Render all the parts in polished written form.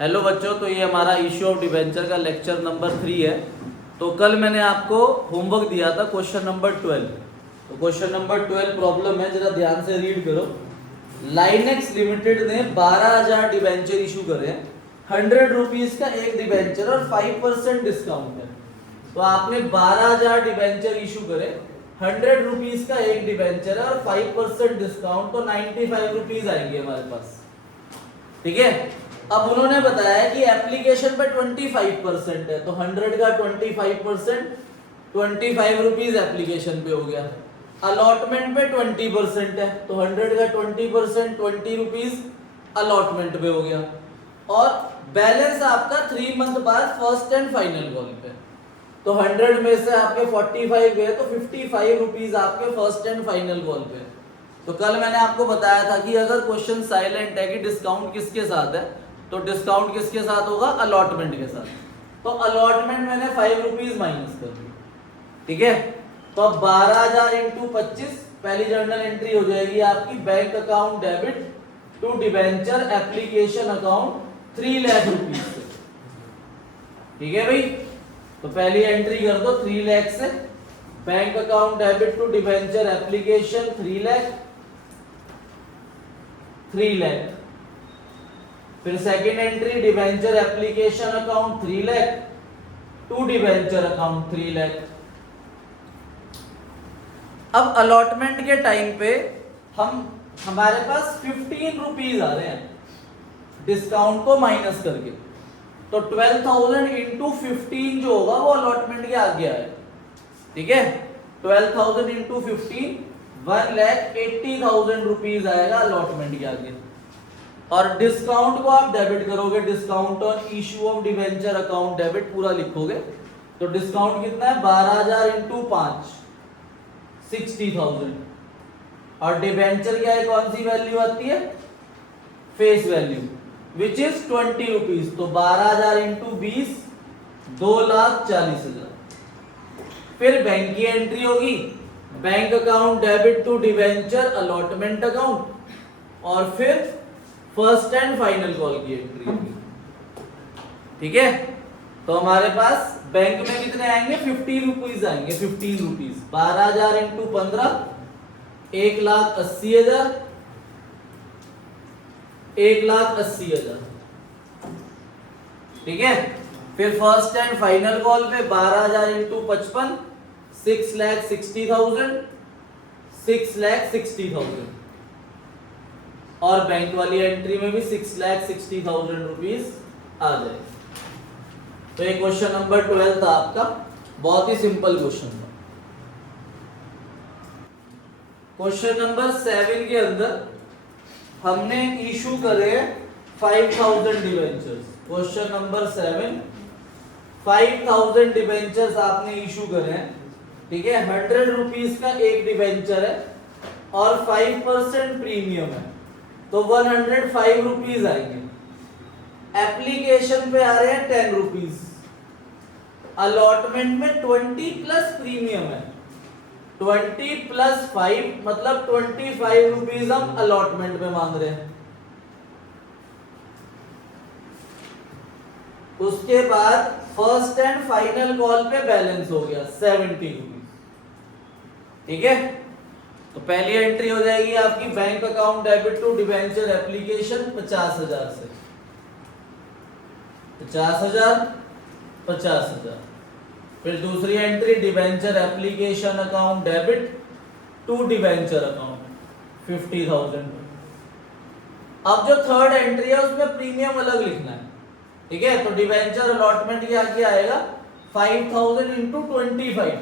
Hello बच्चों, तो ये हमारा इश्यू ऑफ डिबेंचर का लेक्चर नंबर 3 है। तो कल मैंने आपको होमवर्क दिया था क्वेश्चन नंबर 12। तो क्वेश्चन नंबर 12 प्रॉब्लम है, जरा ध्यान से रीड करो। लाइनेक्स लिमिटेड ने 12,000 डिबेंचर इशू करे हैं, 100 रुपीज का एक डिबेंचर और 5% डिस्काउंट है। तो आपने 12,000 डिबेंचर इशू करे, 100 रुपीज का एक डिबेंचर है और 5% डिस्काउंट, तो 95 रुपीज आएंगे हमारे पास। ठीक है। अब उन्होंने बताया कि एप्लीकेशन पे 25% है, तो 100 का 25%, 25 रुपीज एप्लीकेशन पे हो गया। अलॉटमेंट पे 20% है, तो 100 का 20%, 20 रुपीज अलॉटमेंट पे हो गया। और बैलेंस आपका 3 मंथ बाद फर्स्ट एंड फाइनल कॉल पे, तो 100 में से आपके 45 गए, तो 55 रुपीज आपके फर्स्ट एंड फाइनल कॉल पे। तो कल मैंने आपको बताया था कि अगर क्वेश्चन साइलेंट है कि डिस्काउंट किसके साथ है, तो डिस्काउंट किसके साथ होगा, अलॉटमेंट के साथ। तो अलॉटमेंट मैंने 5 रुपीज माइनस कर दी। ठीक है। तो अब 12,000 इंटू 25 पहली जर्नल एंट्री हो जाएगी आपकी, bank account debit to debenture application account 3 lakh rupees से। ठीक है भाई। तो पहली एंट्री कर दो 3 लाख से, bank account debit to debenture application 3 lakh, 3 lakh. फिर second entry debenture application account 3 lakh to debenture account 3 lakh. अब अलॉटमेंट के टाइम पे हमारे पास 15 रुपीज आ रहे हैं डिस्काउंट को माइनस करके, तो 12,000 इंटू 15 जो होगा वो अलॉटमेंट के आगे है। ठीक है। 12,000 इंटू 15 1,80,000 रुपीज आएगा अलॉटमेंट के आगे। और डिस्काउंट को आप डेबिट करोगे, discount on issue of debenture account debit पूरा लिखोगे, तो डिस्काउंट कितना है, 12,000 इंटू 5 60,000। और डिबेंचर क्या है, कौन सी वैल्यू आती है, face value, which is 20 rupees. तो 12,000 इंटू 20 2,40,000। फिर बैंक की एंट्री होगी, bank account debit to debenture allotment account, और फिर फर्स्ट एंड फाइनल कॉल की एंट्री होगी। ठीक है। तो हमारे पास बैंक में कितने आएंगे, 50 रुपीज आएंगे, 15 रुपीज। 12,000 इंटू 15 1,80,000, 1,80,000। ठीक है। फिर फर्स्ट एंड फाइनल कॉल पे 12,000 इंटू 55 6,60,000, 6,60,000। और बैंक वाली एंट्री में भी 6,60,000 रुपीज आ जाए। तो ये क्वेश्चन नंबर 12 था आपका, बहुत ही सिंपल क्वेश्चन था। क्वेश्चन नंबर 7 के अंदर हमने इशू करे 5,000 डिबेंचर्स। क्वेश्चन नंबर 7, 5,000 डिबेंचर्स आपने इशू करे हैं। ठीक है। 100 रुपीज का एक डिबेंचर है और 5% प्रीमियम है, तो 105 रुपीज आएंगे। एप्लीकेशन पे आ रहे हैं 10 रुपीज, अलॉटमेंट में 20 प्लस प्रीमियम है, 20 प्लस 5 मतलब 25 रुपीज हम अलॉटमेंट में मांग रहे हैं। उसके बाद फर्स्ट एंड फाइनल कॉल पे बैलेंस हो गया 70 रुपीज। ठीक है। तो पहली एंट्री हो जाएगी आपकी, bank account debit to debenture application 50,000 से, 50,000, 50,000। फिर दूसरी entry debenture application account debit to debenture account 50,000। अब जो थर्ड एंट्री है उसमें प्रीमियम अलग लिखना है। ठीक है। तो डिबेंचर अलॉटमेंट के आगे आएगा 5,000 इंटू 25,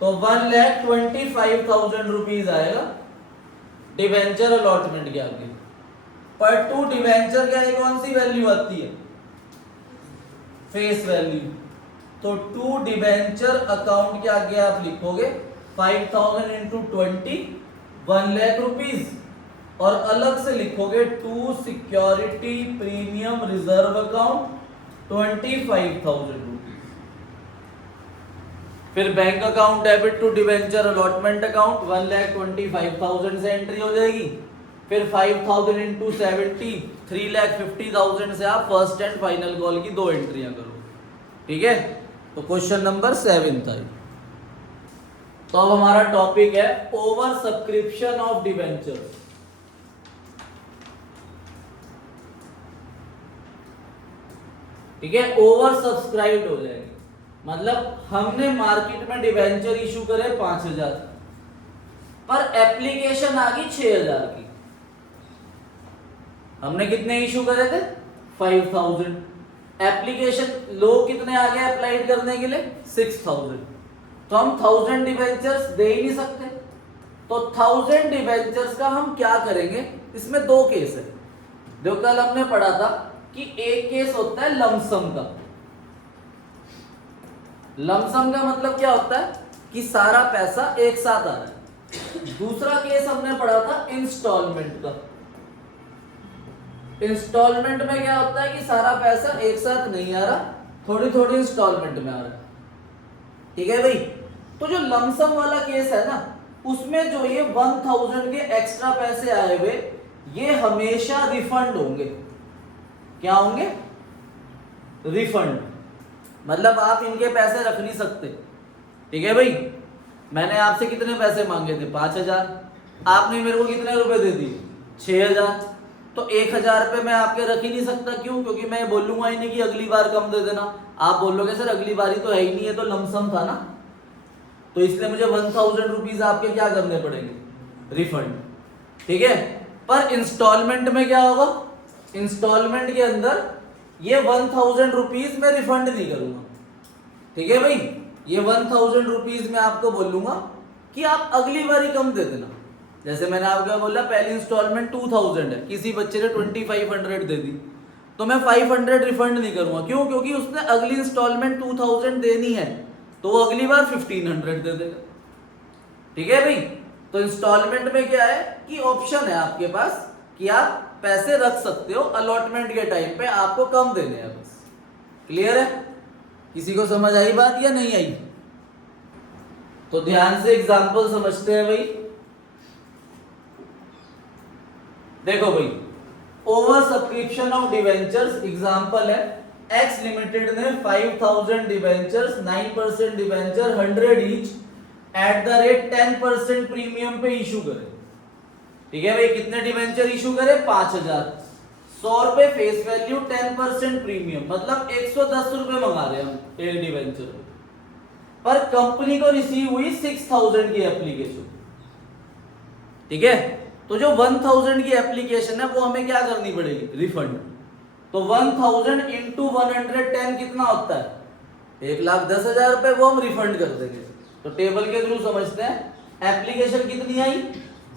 तो 1,25,000 रुपीज आएगा डिबेंचर अलॉटमेंट के आगे। पर टू डिबेंचर के आगे कौन सी वैल्यू आती है, फेस वैल्यू। तो टू डिबेंचर अकाउंट के आगे आप लिखोगे 5,000 इंटू 20 1 लाख रुपीज, और अलग से लिखोगे to security premium reserve account 25,000 rupees. फिर bank account debit to debenture allotment account 1,25,000 से एंट्री हो जाएगी, फिर 5000 इंटू 70, 3,50,000 से आप फर्स्ट एंड फाइनल कॉल की 2 एंट्रियां करो। ठीक है, तो क्वेश्चन नंबर 7 था। तो अब हमारा टॉपिक है ओवर सब्सक्रिप्शन ऑफ डिवेंचर्स। ठीक है, ओवर सब्सक्राइब्ड हो जाएगी, मतलब हमने मार्केट में डिवेंचर इशू करे 5,000 पर एप्लीकेशन आ गई 6,000 की। हमने कितने इशू करे थे? 5,000। एप्लीकेशन लोग कितने आ गए अप्लाई करने के लिए? 6,000। तो हम 1,000 डिवेंचर्स दे ही नहीं सकते। तो 1,000 डिवेंचर्स का हम क्या करेंगे? इसमें 2 केस है। जो कल हमने पढ़ा था कि एक केस होता है लमसम का। लमसम का मतलब क्या होता है कि सारा पैसा एक साथ आ रहा है। दूसरा केस हमने पढ़ा था इंस्टॉलमेंट का। इंस्टॉलमेंट में क्या होता है कि सारा पैसा एक साथ नहीं आ रहा, थोड़ी थोड़ी इंस्टॉलमेंट में आ रहा है। ठीक है भाई, तो जो लमसम वाला केस है ना, उसमें जो ये 1,000 के एक्स्ट्रा पैसे आए हुए, ये हमेशा रिफंड होंगे। क्या होंगे? रिफंड। मतलब आप इनके पैसे रख नहीं सकते। ठीक है भाई, मैंने आपसे कितने पैसे मांगे थे? 5,000। आपने मेरे को कितने रुपए दे दिए? 6,000। तो 1,000 रुपए मैं आपके रख ही नहीं सकता। क्यों? क्योंकि मैं बोलूंगा ही नहीं कि अगली बार कम दे देना। आप बोलोगे सर अगली बारी तो है ही नहीं, है तो लमसम था ना, तो इसलिए मुझे 1,000 रुपीज आपके क्या करने पड़ेंगे? रिफंड। ठीक है, पर इंस्टॉलमेंट में क्या होगा? इंस्टॉलमेंट के अंदर ये 1,000 रुपीज मैं रिफंड नहीं करूंगा। ठीक है भाई, ये 1,000 रुपीज मैं आपको बोलूंगा कि आप अगली बारी कम दे देना। जैसे मैंने आपको बोला पहली इंस्टॉलमेंट 2,000 है, किसी बच्चे ने 2,500 दे दी, तो मैं 500 रिफंड नहीं करूंगा। क्यों? क्योंकि उसने अगली इंस्टॉलमेंट 2,000 देनी है, तो वो अगली बार 1,500 दे देगा। ठीक है भाई, तो इंस्टॉलमेंट में क्या है कि ऑप्शन है आपके पास कि आप पैसे रख सकते हो, अलॉटमेंट के टाइम पे आपको कम देने हैं बस। क्लियर है? किसी को समझ आई बात या नहीं आई? तो ध्यान से एग्जांपल समझते हैं भाई। देखो भाई, over subscription of debentures example है, एक्स लिमिटेड ने 5,000 debentures 9% debenture 100 each at the rate 10% premium पे इशू करे। ठीक है भाई, कितने डिवेंचर इशू करे? 5,000। 100 रुपए फेस वैल्यू, 10% प्रीमियम, मतलब 110 रुपए मंगा रहे हैं हम एक डिवेंचर पर। कंपनी को रिसीव हुई 6,000 की एप्लीकेशन। ठीक है, तो जो 1,000 की एप्लीकेशन है वो हमें क्या करनी पड़ेगी? रिफंड। तो 1,000 इंटू 110 कितना होता है? 1,10,000 रुपए, वो हम रिफंड कर देंगे। तो टेबल के थ्रू समझते हैं। एप्लीकेशन कितनी आई?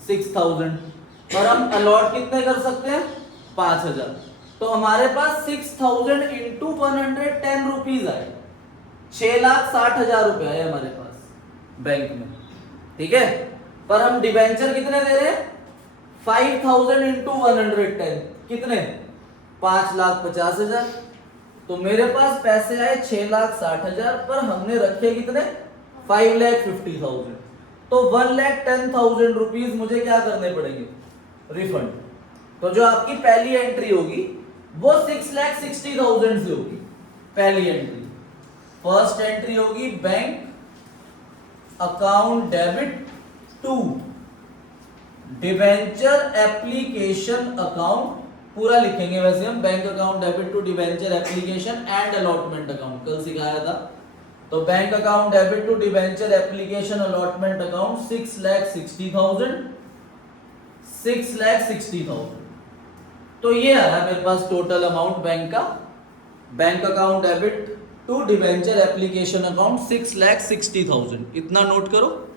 6,000, पर हम अलॉट कितने कर सकते हैं? 5,000। तो हमारे पास 6,000 इंटू 110 रुपीज आए, 6,60,000 रुपए आए हमारे पास बैंक में। ठीक है, पर हम डिवेंचर कितने दे रहे हैं? 5,000 इंटू 110 कितने? 5,50,000। तो मेरे पास पैसे आए 6,60,000, पर हमने रखे कितने? 5,50,000। तो 1,10,000 रुपीज मुझे क्या करने पड़ेंगे? रिफंड। तो जो आपकी पहली एंट्री होगी वो 6,60,000 से होगी। पहली एंट्री, फर्स्ट एंट्री होगी bank account debit to debenture application account, पूरा लिखेंगे वैसे हम, bank account debit to debenture application and allotment account, कल सिखाया था। तो bank account debit to debenture application allotment account 6,60,000, 6,60,000। तो ये आया मेरे पास टोटल अमाउंट बैंक का। Bank account debit to debenture application account 6,60,000, इतना नोट करो।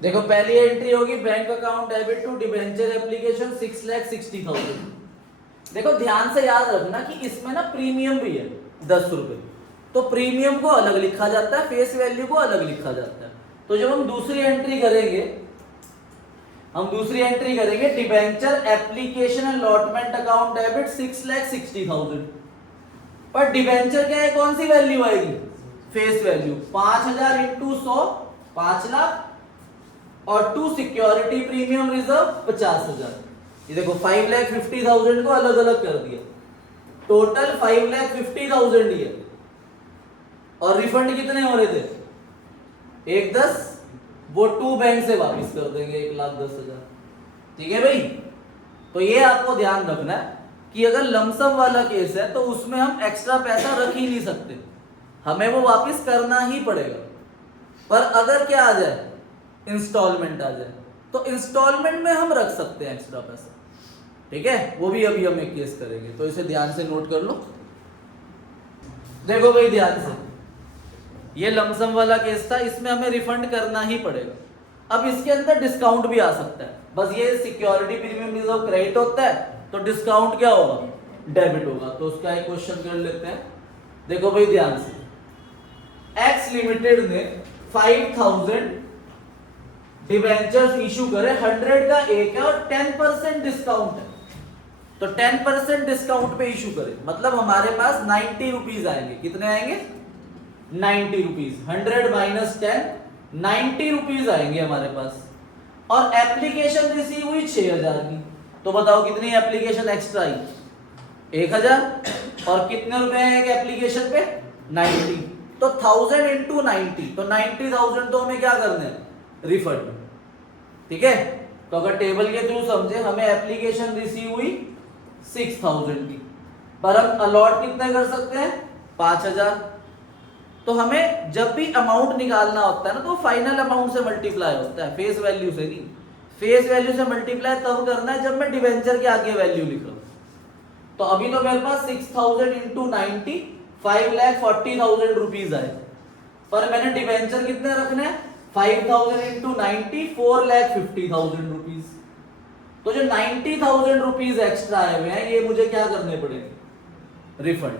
देखो पहली एंट्री होगी bank account debit to debenture application 6,60,000। देखो ध्यान से याद रखना कि इसमें ना प्रीमियम भी है 10 रुपए, तो प्रीमियम को अलग लिखा जाता है, फेस वैल्यू को अलग लिखा जाता है। तो जब हम दूसरी एंट्री करेंगे, debenture application allotment account debit 6,60,000, पर डिवेंचर क्या है, कौन सी वैल्यू आएगी? Face value. 5,000 इंटू 100 5 लाख, और 2 सिक्योरिटी प्रीमियम रिजर्व 50,000। ये देखो 5,50,000 को अलग अलग कर दिया, टोटल 5,50,000 ही है। और रिफंड कितने हो रहे थे? 1,10,000, वो 2 बैंक से वापस कर देंगे 1,10,000। ठीक है भाई, तो ये आपको ध्यान रखना है कि अगर लमसम वाला केस है तो उसमें हम एक्स्ट्रा पैसा रख ही नहीं सकते, हमें वो वापस करना ही पड़ेगा। पर अगर क्या आ जाए, इंस्टॉलमेंट आ जाए, तो इंस्टॉलमेंट में हम रख सकते हैं एक्स्ट्रा पैसा। ठीक है, वो भी अभी हम एक केस करेंगे, तो इसे ध्यान से नोट कर लो। देखो भाई ध्यान से, ये लमसम वाला केस था, इसमें हमें रिफंड करना ही पड़ेगा। अब इसके अंदर डिस्काउंट भी आ सकता है, बस ये सिक्योरिटी प्रीमियम रिजर्व क्रेडिट होता है तो डिस्काउंट क्या होगा? डेबिट होगा। तो उसका एक क्वेश्चन कर लेते हैं। देखो भाई ध्यान से, एक्स लिमिटेड ने 5,000 डिवेंचर्स इशू करे, 100 का एक है और 10% डिस्काउंट है, तो 10% डिस्काउंट पे इशू करे, मतलब हमारे पास 90 रुपीज आएंगे। कितने आएंगे? 90 रुपीज। 100 माइनस 10, 90 रुपीज आएंगे हमारे पास। और एप्लीकेशन रिसीव हुई 6,000 की, तो बताओ कितनी एप्लीकेशन एक्स्ट्रा आई? 1,000। और कितने रुपए हैं एक एप्लीकेशन पे? 90। तो 1000 इंटू 90, तो 90,000 तो हमें क्या करना है? रिफंड। ठीक है, तो अगर टेबल के थ्रू समझे, हमें एप्लीकेशन रिसीव हुई 6,000 की, पर हम अलॉट कितने कर सकते हैं? 5,000। तो हमें जब भी अमाउंट निकालना होता है ना, तो फाइनल अमाउंट से मल्टीप्लाई होता है, फेस वैल्यू से नहीं। फेस वैल्यू से मल्टीप्लाई तब करना है जब मैं डिवेंचर के आगे वैल्यू लिख रहा हूं। तो अभी तो मेरे पास 6,000 इंटू 90, 5,40,000 रुपीज आए, पर मैंने डिवेंचर कितने रखने हैं? 5,000 इंटू 90, 4,50,000 रुपीज। तो जो 90,000 रुपीज एक्स्ट्रा आए हुए हैं, ये मुझे क्या करने पड़ेंगे? रिफंड।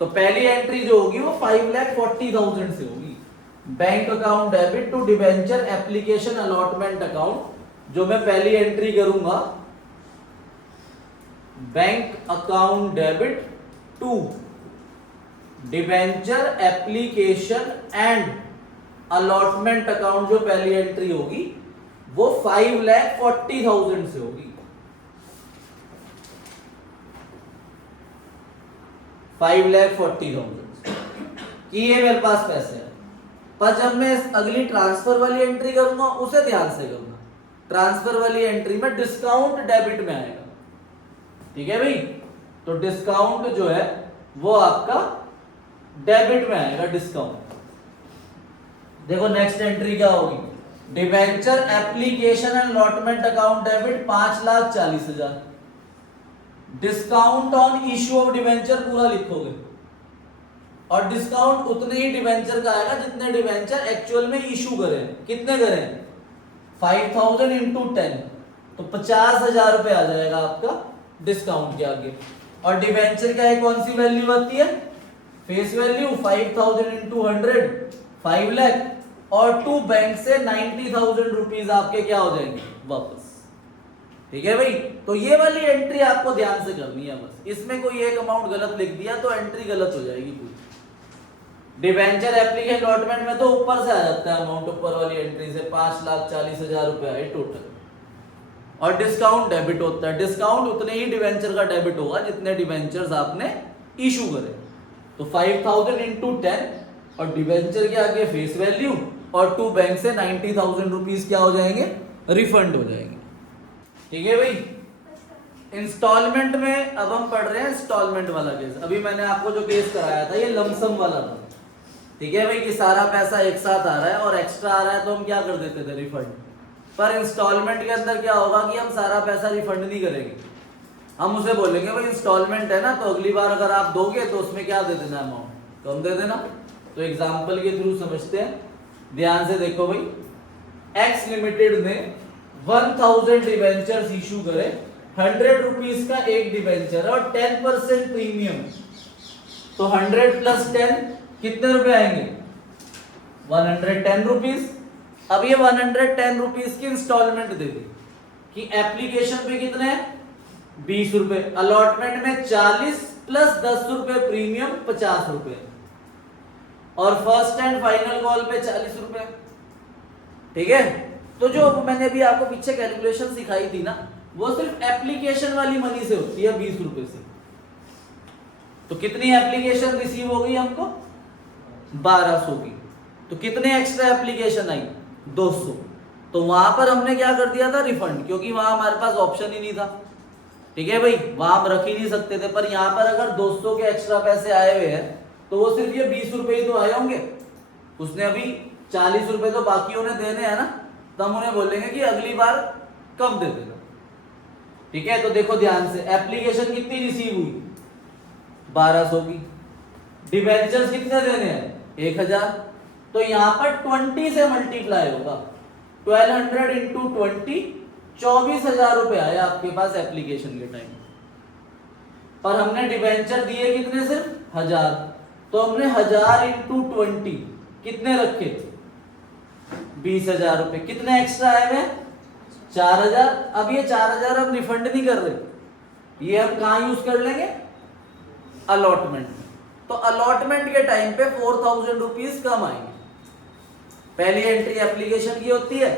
तो पहली एंट्री जो होगी वो 5,40,000 से होगी। Bank account debit to debenture application allotment account. जो मैं पहली एंट्री करूंगा, bank account debit to debenture application and allotment account, जो पहली एंट्री होगी वो 5,40,000 से होगी। 5,40,000 कि ये मेरे पास पैसे हैं। पर जब मैं अगली ट्रांसफर वाली एंट्री करूंगा, उसे ध्यान से करूंगा। ट्रांसफर वाली एंट्री में डिस्काउंट डेबिट में आएगा। ठीक है भाई, तो डिस्काउंट जो है वो आपका डेबिट में आएगा, डिस्काउंट। देखो नेक्स्ट एंट्री क्या होगी? Debenture application and allotment account debit 5,40,000। Discount on issue of debenture पूरा लिखोगे, और डिस्काउंट उतने ही डिवेंचर का आएगा जितने डिवेंचर एक्चुअल में इशू करें। कितने करें? 5,000 इंटू 10, तो 50,000 रुपए आ जाएगा आपका डिस्काउंट के आगे। और डिवेंचर क्या है, कौन सी वैल्यू आती है? Face value. 5,000 इंटू 100, 5 लाख, और 2 बैंक से 90,000 रुपीज आपके क्या हो जाएंगे? वापस। ठीक है भाई, तो ये वाली एंट्री आपको ध्यान से करनी है बस। इसमें कोई एक अमाउंट गलत लिख दिया तो एंट्री गलत हो जाएगी पूरी। डिवेंचर एप्लीकेशन अलॉटमेंट में तो ऊपर से आ जाता है अमाउंट, ऊपर वाली एंट्री से 5,40,000 रुपए आए टोटल। और डिस्काउंट डेबिट होता है, डिस्काउंट उतने ही डिवेंचर का डेबिट होगा जितने डिवेंचर्स आपने इशू करे। तो 5,000 इंटू 10, और डिवेंचर के आगे फेस वैल्यू, और 2 बैंक से 90,000 रुपीज क्या हो जाएंगे? रिफंड हो जाएंगे। ठीक है भाई, इंस्टॉलमेंट में अब हम पढ़ रहे हैं इंस्टॉलमेंट वाला केस। अभी मैंने आपको जो केस कराया था ये लमसम वाला था। ठीक है भाई, कि सारा पैसा एक साथ आ रहा है और एक्स्ट्रा आ रहा है तो हम क्या कर देते थे? रिफंड। पर इंस्टॉलमेंट के अंदर क्या होगा कि हम सारा पैसा रिफंड नहीं करेंगे, हम उसे बोलेंगे भाई इंस्टॉलमेंट है ना, तो अगली बार अगर आप दोगे तो उसमें क्या दे देना अमाउंट, कम दे देना। तो एग्जाम्पल के थ्रू समझते हैं, ध्यान से देखो भाई। एक्स लिमिटेड ने 1,000 डिवेंचर्स इशू करे, 100 रुपीज का एक डिवेंचर और 10% प्रीमियम, तो 100 प्लस 10 कितने रुपए आएंगे? 110 रुपीज। अब ये 110 रुपीज की इंस्टॉलमेंट दे दी कि एप्लीकेशन पे कितने हैं? 20 रुपए, अलॉटमेंट में 40 प्लस 10 रुपए प्रीमियम 50 रुपए, और फर्स्ट एंड फाइनल कॉल पे 40 रुपए। ठीक है, तो जो मैंने अभी आपको पीछे कैलकुलेशन सिखाई थी ना, वो सिर्फ एप्लीकेशन वाली मनी से होती है 20 रुपए से। तो कितनी एप्लीकेशन रिसीव हो गई हमको? 1200 की। तो कितने एक्स्ट्रा एप्लीकेशन आई? 200। तो वहां पर हमने क्या कर दिया था? रिफंड, क्योंकि वहां हमारे पास ऑप्शन ही नहीं था। ठीक है भाई, वहां हम रख ही नहीं सकते थे। पर यहाँ पर अगर 200 के एक्स्ट्रा पैसे आए हुए हैं तो वो सिर्फ ये 20 रुपए ही तो आए होंगे। उसने अभी 40 रुपए तो बाकी उन्हें देने हैं ना, तो हम उन्हें बोलेंगे कि अगली बार कम दे देना। ठीक है, तो देखो ध्यान से, एप्लीकेशन कितनी रिसीव हुई? 1200 की। डिबेंचर्स कितने देने हैं? 1000। तो यहां पर 20 से मल्टीप्लाई होगा। 1200 इंटू 20, 24,000 रुपए आए आपके पास एप्लीकेशन के टाइम। पर हमने डिबेंचर दिए कितने? सिर्फ 1000। तो हमने 1000 इंटू 20 कितने रखे? 20,000 रुपए। कितने एक्स्ट्रा आए हुए? 4000। अब ये 4000 हम रिफंड नहीं कर रहे, ये हम कहां यूज कर लेंगे? अलॉटमेंट। तो अलॉटमेंट के टाइम पे 4000 रुपीज कम आएंगे। पहली एंट्री एप्लीकेशन की होती है,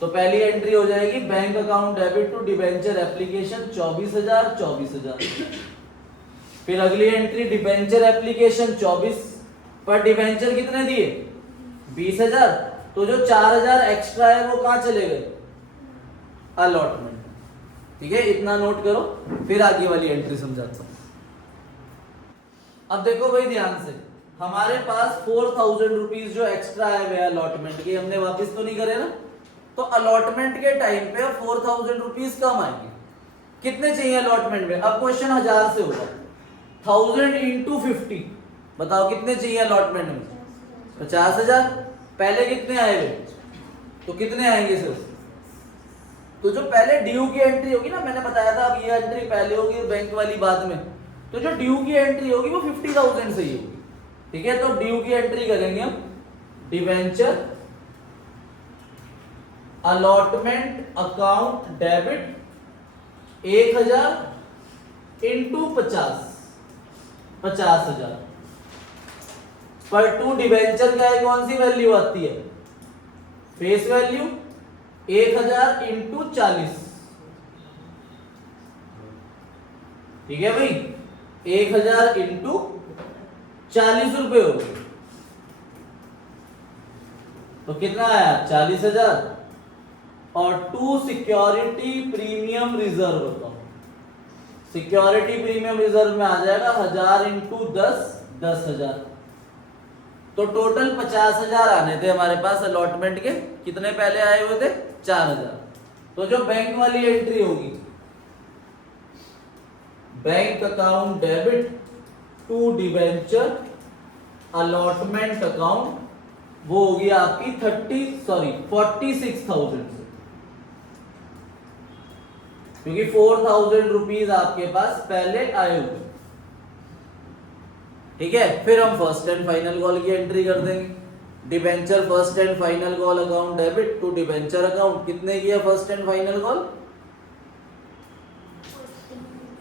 तो पहली एंट्री हो जाएगी bank account debit to debenture application 24,000। फिर अगली एंट्री डिबेंचर एप्लीकेशन 24, पर डिबेंचर कितने दिए? 20,000। तो जो 4000 एक्स्ट्रा है वो कहां चले गए? अलॉटमेंट। ठीक है, इतना नोट करो, फिर आगे वाली एंट्री समझाता हूं। अब देखो भाई ध्यान से, हमारे पास 4000 रुपीज जो एक्स्ट्रा आए हुए अलॉटमेंट के, हमने वापस तो नहीं करे ना। तो अलॉटमेंट के टाइम पे 4000 रुपीज कम आएंगे। कितने चाहिए अलॉटमेंट में? अब क्वेश्चन 1000 से होगा। 1000 इंटू 50, बताओ कितने चाहिए अलॉटमेंट में? 50,000। पहले कितने आए हुए? तो कितने आएंगे सर? तो जो पहले ड्यू की एंट्री होगी ना, मैंने बताया था, अब ये एंट्री पहले होगी बैंक वाली बाद में। तो जो ड्यू की एंट्री होगी वो 50,000 से ही होगी। ठीक है, तो ड्यू की एंट्री करेंगे हम, debenture allotment account debit 1000 into 50,000 पर टू डिवेंचर क्या है? कौन सी वैल्यू आती है? Face value 1000 into 40। ठीक है भाई, 1000 इंटू 40 रुपए हो गए। तो कितना आया? 40,000। और टू सिक्योरिटी प्रीमियम रिजर्व बताओ। सिक्योरिटी प्रीमियम रिजर्व में आ जाएगा 1000 इंटू 10, 10,000। तो टोटल 50,000 आने थे हमारे पास अलॉटमेंट के। कितने पहले आए हुए थे? 4000। तो जो बैंक वाली एंट्री होगी, bank account debit to debenture allotment account, वो होगी आपकी 46,000 से, क्योंकि 4000 रुपीज आपके पास पहले आए हुए। ठीक है, फिर हम फर्स्ट एंड फाइनल कॉल की एंट्री कर देंगे। Debenture first and final call account debit to debenture account, कितने किया first and final call?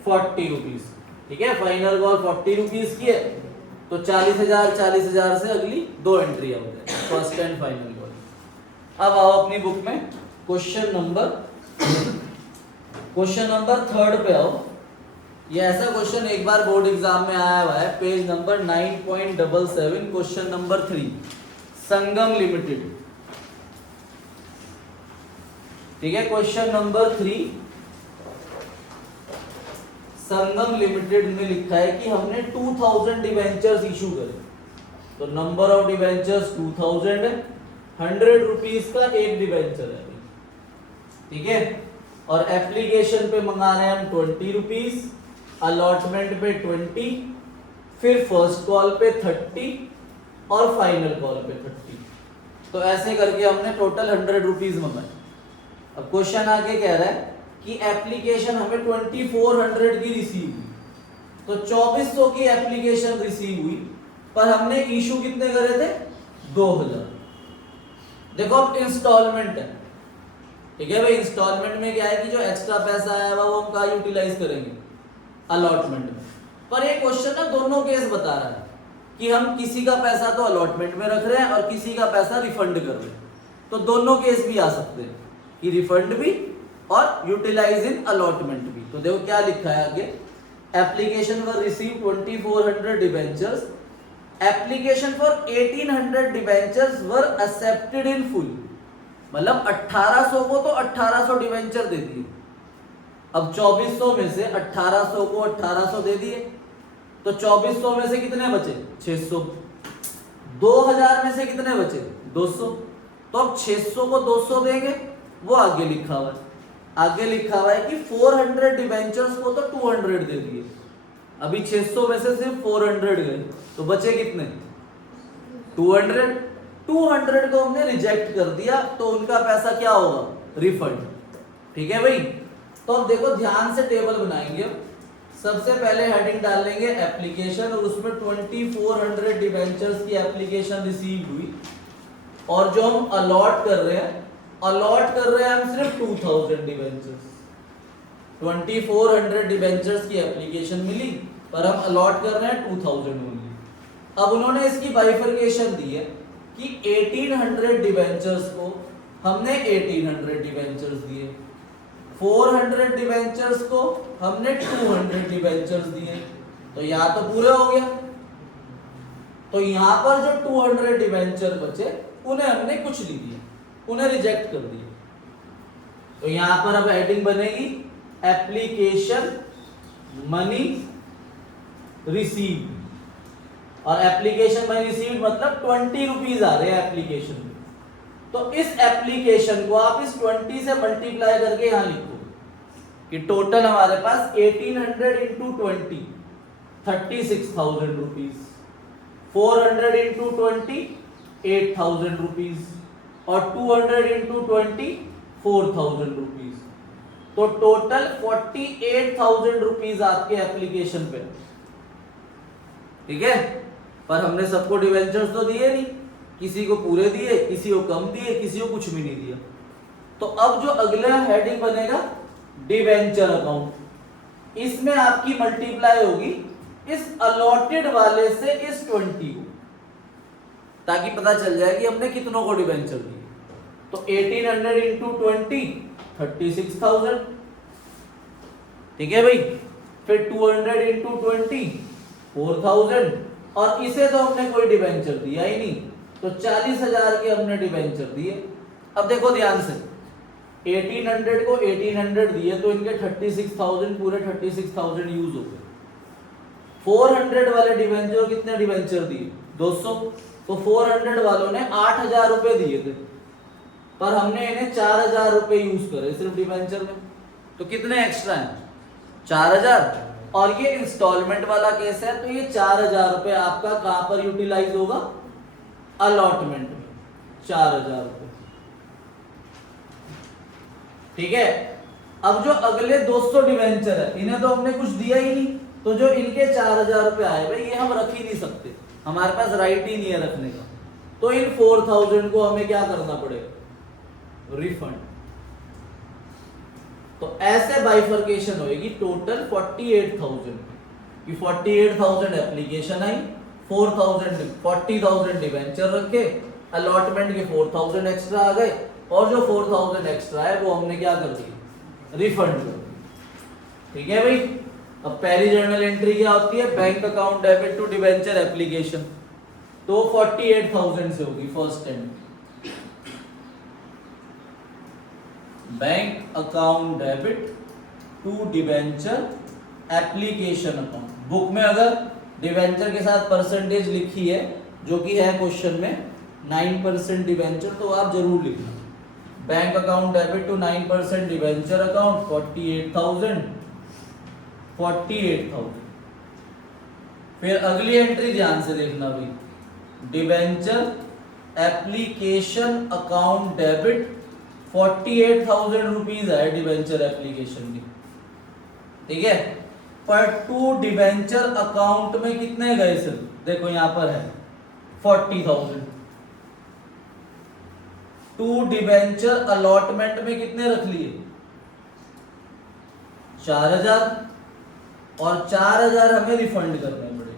40 rupees. ठीक है, फाइनल कॉल 40 रुपीज की है, तो 40,000 से अगली दो एंट्री हो जाए, फर्स्ट एंड फाइनल कॉल। अब आओ अपनी बुक में क्वेश्चन नंबर 3 पे आओ। ये ऐसा क्वेश्चन एक बार बोर्ड एग्जाम में आया हुआ है, पेज नंबर 9.77, क्वेश्चन नंबर 3, संगम लिमिटेड। ठीक है, क्वेश्चन नंबर 3 संगम लिमिटेड में लिखा है कि हमने 2000 डिवेंचर्स इशू करे। तो नंबर ऑफ डिवेंचर्स 2000 है, 100 रुपीज का एक डिवेंचर है। ठीक है, और एप्लीकेशन पे मंगा रहे हैं हम 20 रुपीज, अलॉटमेंट पे 20, फिर फर्स्ट कॉल पे 30 और फाइनल कॉल पे 30। तो ऐसे करके हमने टोटल 100 रुपीज मंगाए। अब क्वेश्चन आगे कह रहा है कि एप्लीकेशन हमें 2400 की रिसीव हुई, तो 2400 की एप्लीकेशन रिसीव हुई, पर हमने इशू कितने करे थे? 2000। देखो अब इंस्टॉलमेंट है। ठीक है भाई, इंस्टॉलमेंट में क्या है कि जो एक्स्ट्रा पैसा आया हुआ वो हम कहाँ यूटिलाइज करेंगे? अलॉटमेंट में। पर ये क्वेश्चन ना दोनों केस बता रहा है कि हम किसी का पैसा तो अलॉटमेंट में रख रहे हैं और किसी का पैसा रिफंड कर रहे हैं, तो दोनों केस भी आ सकते हैं। कि रिफंड भी और यूटिलाइज इन अलॉटमेंट भी। तो देखो क्या लिखा है आगे, application were receive 2400 debentures, application for 1800 debentures were accepted in full. मतलब 1800 को तो 1800 डिबेंचर दे दिए, अब 2400 में से 1800 को 1800 दे दिए, तो 2400 में से कितने बचे 600, 2000 में से कितने बचे 200, तो अब 600 को 200 देंगे, वो आगे लिखा हुआ है। आगे लिखा हुआ है कि 400 डिबेंचर्स को तो 200 दे दिए, अभी 600 में से सिर्फ 400 गए, तो बचे कितने 200। 200 को हमने रिजेक्ट कर दिया, तो उनका पैसा क्या होगा रिफंड। ठीक है भाई। तो अब देखो ध्यान से टेबल बनाएंगे। सबसे पहले हेडिंग डाल लेंगे एप्लीकेशन, और उसमें 2400 डिबेंचर्स की एप्लीकेशन रिसीव हुई, और जो हम अलॉट कर रहे हैं हम सिर्फ 2000 डिबेंचर्स। 2400 डिबेंचर्स की एप्लीकेशन मिली, पर हम अलॉट कर रहे हैं 2000 ओनली। अब उन्होंने इसकी बाइफर्केशन दी है कि 1800 डिबेंचर्स को हमने 1800 डिबेंचर्स दिए, 400 डिबेंचर्स को हमने 200 डिबेंचर्स दिए, तो यहाँ तो पूरे हो गया। तो यहाँ पर जो 200 डिबेंचर बचे उन्हें हमने कुछ नहीं दिया, उन्हें रिजेक्ट कर दिया। तो यहाँ पर अब हेडिंग बनेगी एप्लीकेशन मनी रिसीव, और एप्लीकेशन मनी रिसीव मतलब 20 रुपीज आ रहे हैं एप्लीकेशन में। तो इस एप्लीकेशन को आप इस 20 से मल्टीप्लाई करके यहां लिखो कि टोटल हमारे पास 1800 इंटू 20 36,000 रुपीज, 400 इंटू 20 8,000 रुपीज, और 200 इंटू 20 4,000 रुपीज। तो टोटल 48,000 रुपीज आपके एप्लीकेशन पे। ठीक है, पर हमने सबको डिवेंचर्स तो दिए नहीं, किसी को पूरे दिए, किसी को कम दिए, किसी को कुछ भी नहीं दिया। तो अब जो अगला हेडिंग बनेगा डिवेंचर अकाउंट, इसमें आपकी मल्टीप्लाई होगी इस अलॉटेड वाले से इस 20 को, ताकि पता चल जाए कि हमने कितनों को डिवेंचर दिए। तो 1800 इंटू 20 36,000। ठीक है भाई। फिर 200 इंटू 20 4,000, और इसे तो हमने कोई डिवेंचर दिया ही नहीं, तो 40,000 के हमने डिवेंचर दिए। अब देखो ध्यान से, 1800 को 1800 दिए तो इनके 36,000 पूरे 36,000 यूज हो गए। 400 वाले डिवेंचर कितने डिवेंचर दिए 200, तो 400 वालों ने 8,000 रुपए दिए थे, पर हमने इन्हें 4,000 रुपए यूज करे सिर्फ डिवेंचर में, तो कितने एक्स्ट्रा हैं 4,000। और ये इंस्टॉलमेंट वाला केस है, तो ये 4,000 रुपए आपका कहां पर यूटिलाइज होगा अलॉटमेंट में, 4,000 रुपए। ठीक है। अब जो अगले 200 डिवेंचर है, इन्हें तो हमने कुछ दिया ही नहीं, तो जो इनके 4,000 रुपए आए भाई, ये हम रख ही नहीं सकते, हमारे पास राइट ही नहीं है रखने का। तो इन 4,000 को हमें क्या करना पड़ेगा रिफंड। तो ऐसे बाइफर्केशन होगी टोटल 48,000 की। 48,000 एप्लीकेशन आई, 40,000 डिवेंचर रखे, अलॉटमेंट के 4,000 एक्स्ट्रा आ गए, और जो 4,000 एक्स्ट्रा है वो हमने क्या कर दिया रिफंड कर दिया। ठीक है भाई। अब पहली जर्नल एंट्री क्या होती है, bank account debit to debenture application, तो 48,000 से होगी first entry. Bank account debit to debenture application account. Book में अगर डिवेंचर के साथ परसेंटेज लिखी है, जो कि है क्वेश्चन में 9% डिवेंचर, तो आप जरूर लिखना bank account debit to 9% debenture account 48,000। फिर अगली एंट्री ध्यान से देखना भाई, debenture application account debit 48,000 rupees है डिवेंचर एप्लीकेशन की। ठीक है, पर टू डिवेंचर अकाउंट में कितने गए सर, देखो यहां पर है 40,000। टू डिवेंचर अलॉटमेंट में कितने रख लिए 4,000, और 4,000 हमें रिफंड करने पड़े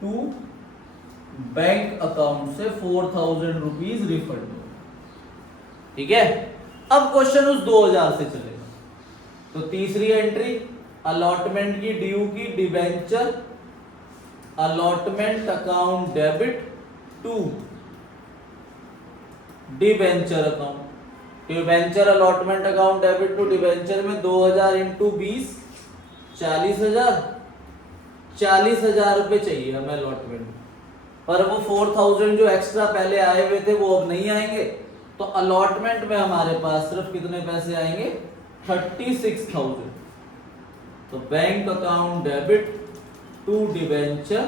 टू बैंक अकाउंट से 4,000 रुपीज रिफंड। ठीक है। अब क्वेश्चन उस 2000 से चलेगा। तो तीसरी एंट्री अलॉटमेंट की ड्यू की debenture allotment account debit to debenture account. Debenture allotment account debit to debenture में 2000 इंटू 20 40,000 40,000 रुपए चाहिए हमें अलॉटमेंट, पर वो 4,000 जो एक्स्ट्रा पहले आए हुए थे वो अब नहीं आएंगे। तो अलॉटमेंट में हमारे पास सिर्फ कितने पैसे आएंगे 36,000। तो bank account debit to debenture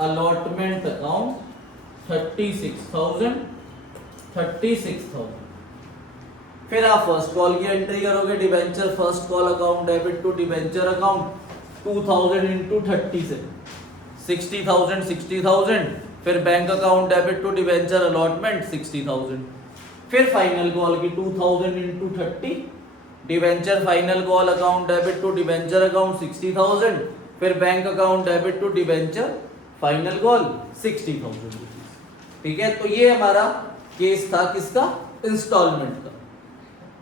allotment account 36,000। फिर आप फर्स्ट कॉल की एंट्री करोगे, debenture first call account debit to debenture account 2000 into 30 से 60,000। फिर bank account debit to debenture allotment 60,000। फिर फाइनल कॉल की 2000 into 30, debenture final call account debit to debenture account 60,000। फिर bank account debit to debenture final call 60,000। ठीक है, तो ये हमारा केस था किसका, इंस्टॉलमेंट का।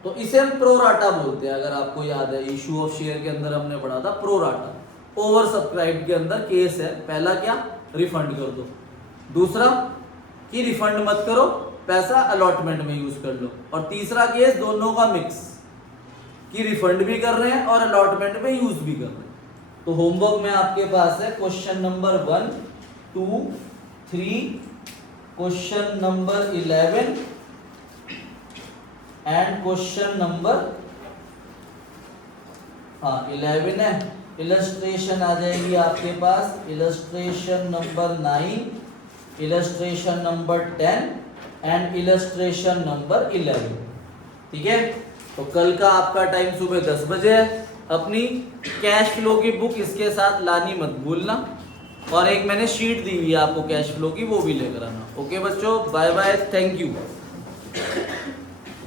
तो इसे हम प्रो राटा बोलते हैं। अगर आपको याद है इशू ऑफ शेयर के अंदर हमने पढ़ा था प्रो राटा। ओवर सब्सक्राइब के अंदर केस है, पहला क्या रिफंड कर दो, दूसरा कि रिफंड मत करो पैसा अलॉटमेंट में यूज कर लो, और तीसरा केस दोनों का मिक्स कि रिफंड भी कर रहे हैं और अलॉटमेंट में यूज भी कर रहे हैं। तो होमवर्क में आपके पास है question number 1, 2, 3, question number 11 and question number 11 है। इलस्ट्रेशन आ जाएगी आपके पास, illustration number 9, illustration number 10 and illustration number 11। ठीक है, तो कल का आपका टाइम सुबह 10 बजे है। अपनी कैश फ्लो की बुक इसके साथ लानी मत भूलना, और एक मैंने शीट दी हुई है आपको कैश फ्लो की, वो भी लेकर आना। ओके बच्चों, बाय बाय, थैंक यू।